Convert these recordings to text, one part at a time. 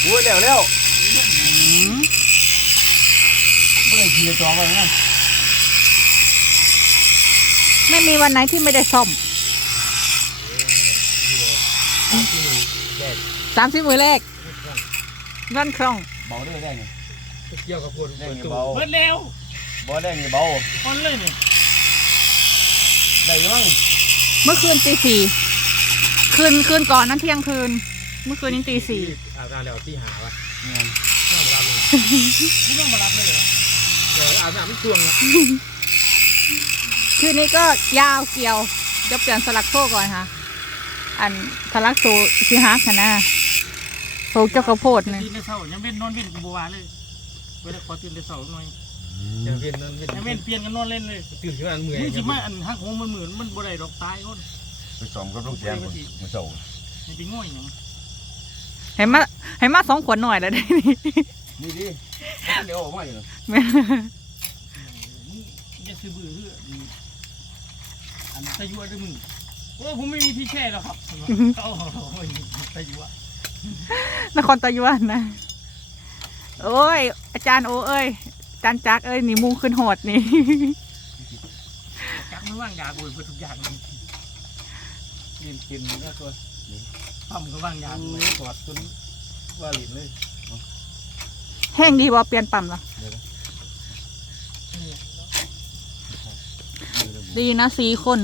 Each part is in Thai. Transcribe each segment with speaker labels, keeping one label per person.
Speaker 1: บัวแล้วไม่ได้ขี่จอไปนะ
Speaker 2: ไม่มีวันไหนที่ไม่ได้ซ่อม30 มือแรกนั่นคล่อง
Speaker 1: เบาได้ไง
Speaker 3: เกี่ยวกับคน
Speaker 1: ได้ไงเบา
Speaker 3: เบิดเร็ว
Speaker 1: บ่ได้ไงเบา
Speaker 3: คนเลยนี่
Speaker 1: ได้ยังมั้ง
Speaker 2: เมื่อคืนตี 4คืนก่อนนั้นเที่ยงคืนเมื่อคืนนี้ตี 4
Speaker 3: อาบน้ำแล้วที่หาวะ
Speaker 1: เงิน
Speaker 3: ไม่ต้องมารับเลยไม่ต้องมารับเลยเหรอเดี๋ยวอาบน้ำไม่ช่วงนะ
Speaker 2: คืนนี้ก็ยาวเกี่ยวเดี๋ยวเปลี่ยนสลักโซ่ก่อนค่ะอันสลักโซ่ที่ฮักนะโซ่เจ้ากระโพดนึง
Speaker 3: ตื่นในเช้ายังเป็นนอนเว้นกับบัวเลยเวลาขอตื่นในเช้าหน่อยยังเว้นนอนเว้นยังเว้นเปลี่ยนกันนอนเล่นเลยตื่นขึ้นมาเมื่อยจริงไหมอันฮักของมันเหมือนมันบ่ได้ดอกตายคน
Speaker 1: ไปสอมกับลูกแก้มมาส่ง
Speaker 3: ให้ไปง่อยอย่าง
Speaker 2: ให้มา2 ขวดหน่อยแล้วได้
Speaker 1: นี่ดิเดี๋ยวออกมาอยู่
Speaker 3: จะซื้อบื้ออันตะยั่วด้วยมึงโอ้ผมไม่มีที่แช่แล้วครับโอ้ตะยั่วน
Speaker 2: ครตะยั่วนะโอ้ยอาจารย์โอเอ้ยอาจารย์จักเอ้ยนี่มูขึ้นหดนี่
Speaker 3: จักไม่ว่างยาโวยเพื่อทุกอย่างกินแล้วตัวปั๊มก็ว่างยาถอดจนว่าหลินเลย
Speaker 2: แห้งดีบ่เปลี่ยนปั๊มเหรอดีนะ4 คน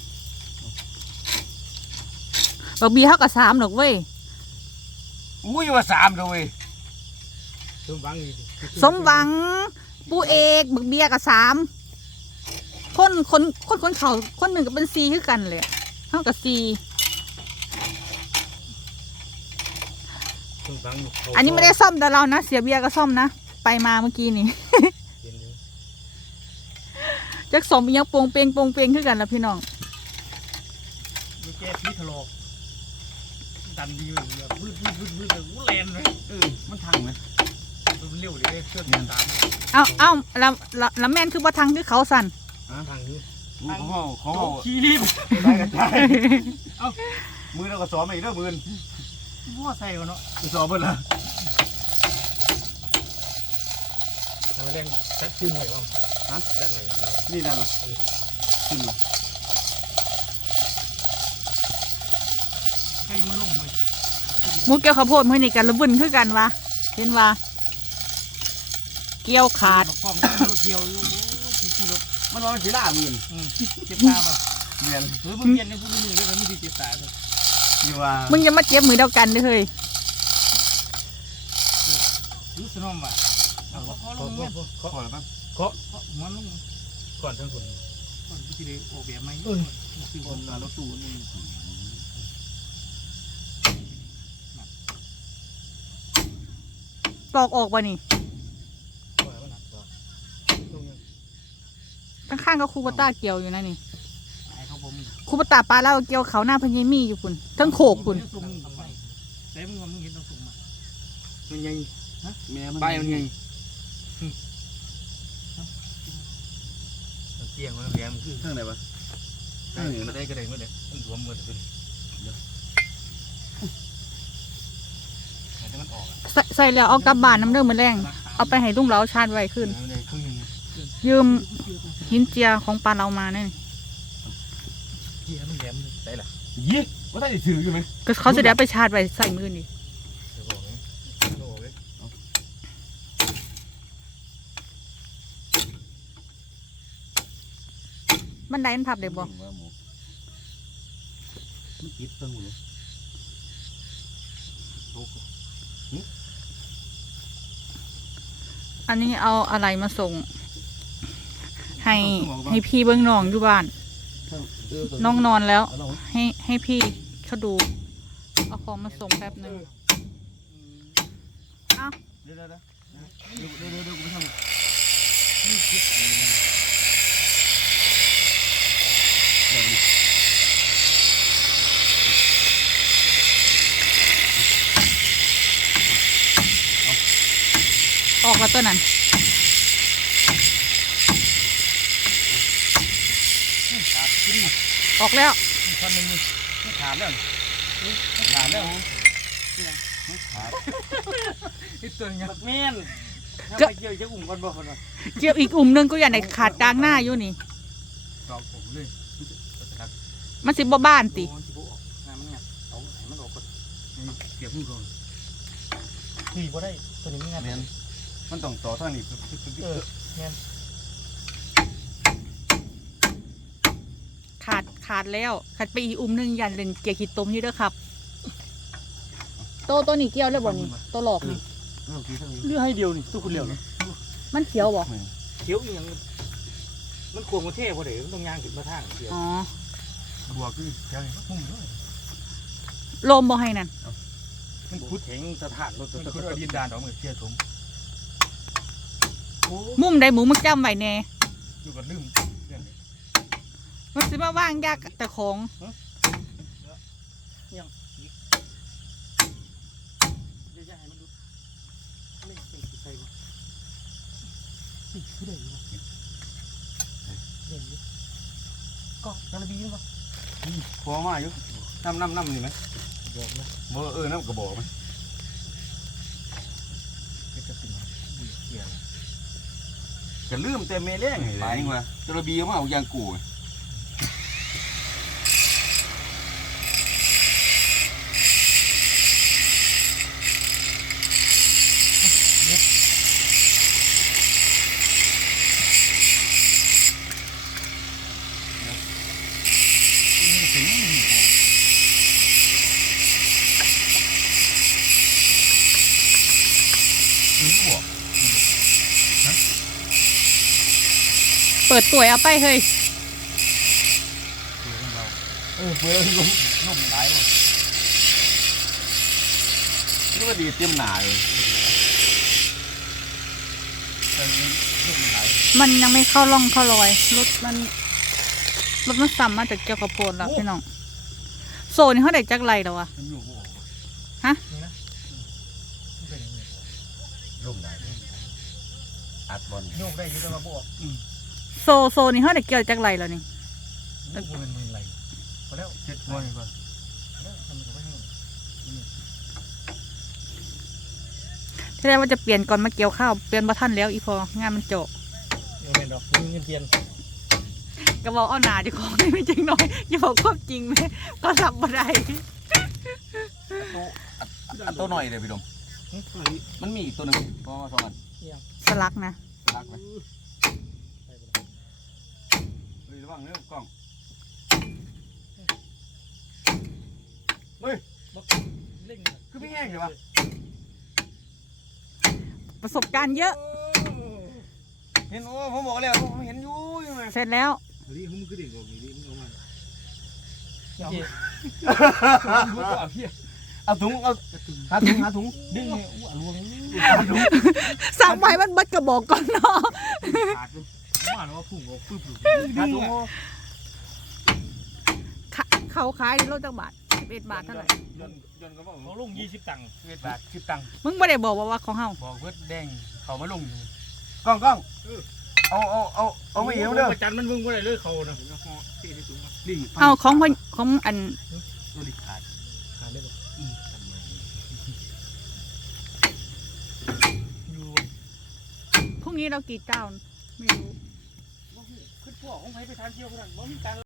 Speaker 2: บักบีเขากับ3หรอกเว้ย
Speaker 1: อุ้ยว่า3เลย
Speaker 3: สมหวัง
Speaker 2: ปูเอกบักเบียกับ3คนเขาคนหนึ่งก็เป็น4คือกันเลยเท่ากับ4อันนี้ไม่ได้ซ่อมแต่เรานะเสียเบียก็ซ่อมนะไปมาเมื่อกี้นี่จักสมยังปงเปงขึ้นกันแล้วพี่น้อง
Speaker 3: มีแก้ที่ทะเลาะดันดีเลยวืดวูแลนเลย
Speaker 1: มันทังไหม
Speaker 3: มันเร็วเลยเชื่อมตาม
Speaker 2: เอาแล้วแม่นคือว่าทางคือเขาสั่น
Speaker 3: ทางนี้
Speaker 1: ของ
Speaker 3: ขี่รีบ
Speaker 1: ได้กันได้มือเราก็ซ้อมอีกแล้วมือ
Speaker 3: พ่อใส่กันเนาะ
Speaker 1: ซ้อมเบิ้ลละ
Speaker 3: เราเล่นจัดขึ้นเลยบ้างจัดเลย
Speaker 1: นี่นั่นเหรอขึ้นมา
Speaker 3: ให้มันลงไป
Speaker 2: มูเกี่ยวข้าวโพดมือนี่กันระบุนคือกันวะเห็นวะเกี่ยวขาด
Speaker 3: กล้องรถเที่ยวรถ
Speaker 1: มันว่ามันสีล่ามือ
Speaker 3: เจ็บตาป่ะ
Speaker 1: เมียน
Speaker 3: หรือมึงเมียนในพวกมือด้วยมันไม่ดีเจ็บตาเลย
Speaker 1: ที่ว่า
Speaker 2: มึงจะมาเจ็บมือเดียวกันเลยเฮ้ย
Speaker 3: รู้สนมว่ะ
Speaker 1: ขอแล้วมั้ง
Speaker 3: มันก่อนทั้งคนก่อนที่ได้โอเบียไหม
Speaker 1: คนมารถตู้นี่
Speaker 2: ปอกออกป่ะนี่ข้างๆก็คูปต้าเกี่ยวอยู่นะนี่คูปต้าปลาแล้วเกี่ยวเขาหน้าพญามีอยู่คุณทั้งโขกคุณ
Speaker 3: แต่มึงเห็นต้องส่งมา
Speaker 1: มันยังใบมันยัง
Speaker 3: เกี่ยงมันแหลมคือ
Speaker 1: ข้างไหนวะ
Speaker 3: ไม่ได้ก็ได้ไม่ได้มันรวมมือขึ้น
Speaker 2: ใส่แล้วเอากลับบ้านน้ำเรื่องมันแรงเอาไปให้ลุงเราชาร์จไว้ขึ้นยืมหินเจียของปลาเรามาเนี่ย
Speaker 3: เจียมันแหลมใส่หรอ
Speaker 1: ยี่ว่าได้ถืออยู่ไหม
Speaker 2: ก็เขาจะได้ไปชาร์จไว้ใส่มือนี่บันไดมันพับเด็กบอกอันนี้เอาอะไรมาส่งให้พี่เบิ้งน้องอยู่บ้านน้องนอนแล้วให้พี่เขาดูเอาของมาส่งแป๊บนึงเอา
Speaker 1: เดี๋ยว
Speaker 2: ออกแล้วตัวนั้นออกแล้ว
Speaker 3: ท่านนึงถามแล้วไอ้ตัวเนี้ยแม่นถ้าไปเกี่ยวจะอุ่มกันบ่คนวะ
Speaker 2: เกี่ยวอีกอุ่มหนึงก็อย่างไหนขาดกลางหน้าอยู่นี่
Speaker 3: สองผมเลยครับ
Speaker 2: มันสิบ่บ้านติ
Speaker 3: โอ้ยสิบ่ออกงานมันเนี่ยเอาให้มันออกก่อนเก็บมือก่อนคุยบ่ได้ตัวนี้มันงาน
Speaker 1: แม่นมันต้องต่อทางนี้
Speaker 3: แม่น
Speaker 2: ขาดแล้วขาดไปอีกอุ่มหนึงยันเล่นเกียร์ขีดตมอยู่เด้อครับตัวนี้เกี่ยวแล้วบ่นี่ตัวหลอกนี่
Speaker 1: เรื่องที่ทางนี้
Speaker 3: เลือกให้เดียวนี่ตัวคุณเดียวนี่
Speaker 2: มันเขียวบ่
Speaker 3: เขียวอีหยังมันควงมาเท่พอดีมันต้องย่างขึ้นมาทางเขียว
Speaker 2: อ๋อ
Speaker 1: บัวคือแถวนี้มุ่งด้วย
Speaker 2: ลมบ่ให้นั่น
Speaker 3: มันพุดแข็งสถานรถ
Speaker 1: มันคือดินดานดอกมือเชี่ยถม
Speaker 2: มุมใดหมูมึงจำไว้แน่
Speaker 1: อยู่กับลืมเรื่องนี้
Speaker 2: มันสิมาว่างยากแต่ของ
Speaker 3: จะย่างให้มันดูไม่เป็นใส่บ่นี่คือได้อยู่ได้อยู่ก็นาฬิกาบ่
Speaker 1: พอมาอยู่น้ำนี่ไหม
Speaker 3: บอกนะ
Speaker 1: บ่น้ำกระบอกไหม
Speaker 3: เป็นกระติ่งเขียว
Speaker 1: ก็ลืมแต่เมเล่งไปนี่ว่าจะระเบียมาเอายางกู
Speaker 2: เปิดตัวเอาไปเฮ้ย
Speaker 1: เพื่อลมไหลวะนี่ว่าดีเต็มหนาเลยแต่ลมไหล
Speaker 2: มันยังไม่เข้าร่องเข้ารอยรถมันซ้ำมาจากเกี่ยวกับโพดแล้วพี่น้องโซนี่เขาได้จักไรแล้ววะ
Speaker 1: มันอยู่บ่
Speaker 3: นี่นะเป็นยังไง
Speaker 1: ลมไหลอัดบอล
Speaker 3: โยกได้อยู่แต่ว่าบ่ออก
Speaker 2: โซนี่เขาได้เกี่ยวจักไรแล้วนี่
Speaker 3: มันมือไหลพอแล้ว
Speaker 1: เจ็ดงอนก่อน
Speaker 3: แล้วทำมันก็ไม่ให้
Speaker 2: ที่แรกว่าจะเปลี่ยนก่อนมาเกี่ยวข้าวเปลี่ยนบ่ทันแล้วอีพองานมันโจ
Speaker 3: เงินดอกเงินเทียน
Speaker 2: ก็บอกเอาหนาดิของนี่ไม่จริงหน่อยอย่าบอกความจริงไหมก็รับบ่ได้
Speaker 1: อัดตัวหน่อยเลยพี่ดมมันมีอีกตัวหนึ่งพอมาสองอัน
Speaker 2: สลักนะ
Speaker 1: รักไหมระวังเนื้อกล้องเฮ้ย
Speaker 3: เล่ง
Speaker 1: คือไม่แห้งใช่ปะ
Speaker 2: ประสบการณ์เยอะ
Speaker 1: เห็นโอ้ผมบอกแล้วผมเห็นอยู่ยังไง
Speaker 2: เสร็จแล้ว
Speaker 3: นี่มึงก็เด็กออกนี่นี่มึงเอามา
Speaker 1: เอาถุงเอาหาถุง
Speaker 3: ดึงไงอ้วนรวม
Speaker 1: หาถุง
Speaker 2: สั่งไว้มันบัดกระบอกก่อนเนาะ
Speaker 3: ขาดเลยว่าว่าพุ่งออกปึ๊บ
Speaker 1: หาถุง
Speaker 2: เขาขายโลจักบาท11 บาทเท่าไหร่
Speaker 1: ยนก็บอก
Speaker 3: เขาลง20 ตังค์
Speaker 1: 11 บาท10 ตังค์
Speaker 2: มึงไม่ได้บอกว่าของเฮา
Speaker 1: บอกเพื่อแดงเขามาลงกล้องเอาไม่เหี่ยวเด้อ
Speaker 3: ประจันมันมึงก็ได้เลยเขานะ
Speaker 1: ดิ่ง
Speaker 2: เอาของอัน
Speaker 1: ตัวดิขาด
Speaker 3: ขาดได้ปะอยู่
Speaker 2: พรุ่งนี้เรากี่เจ้าไม่รู้
Speaker 3: ขึ้นพวกของไผไปทานเที่ยวขนาดว่ามีการ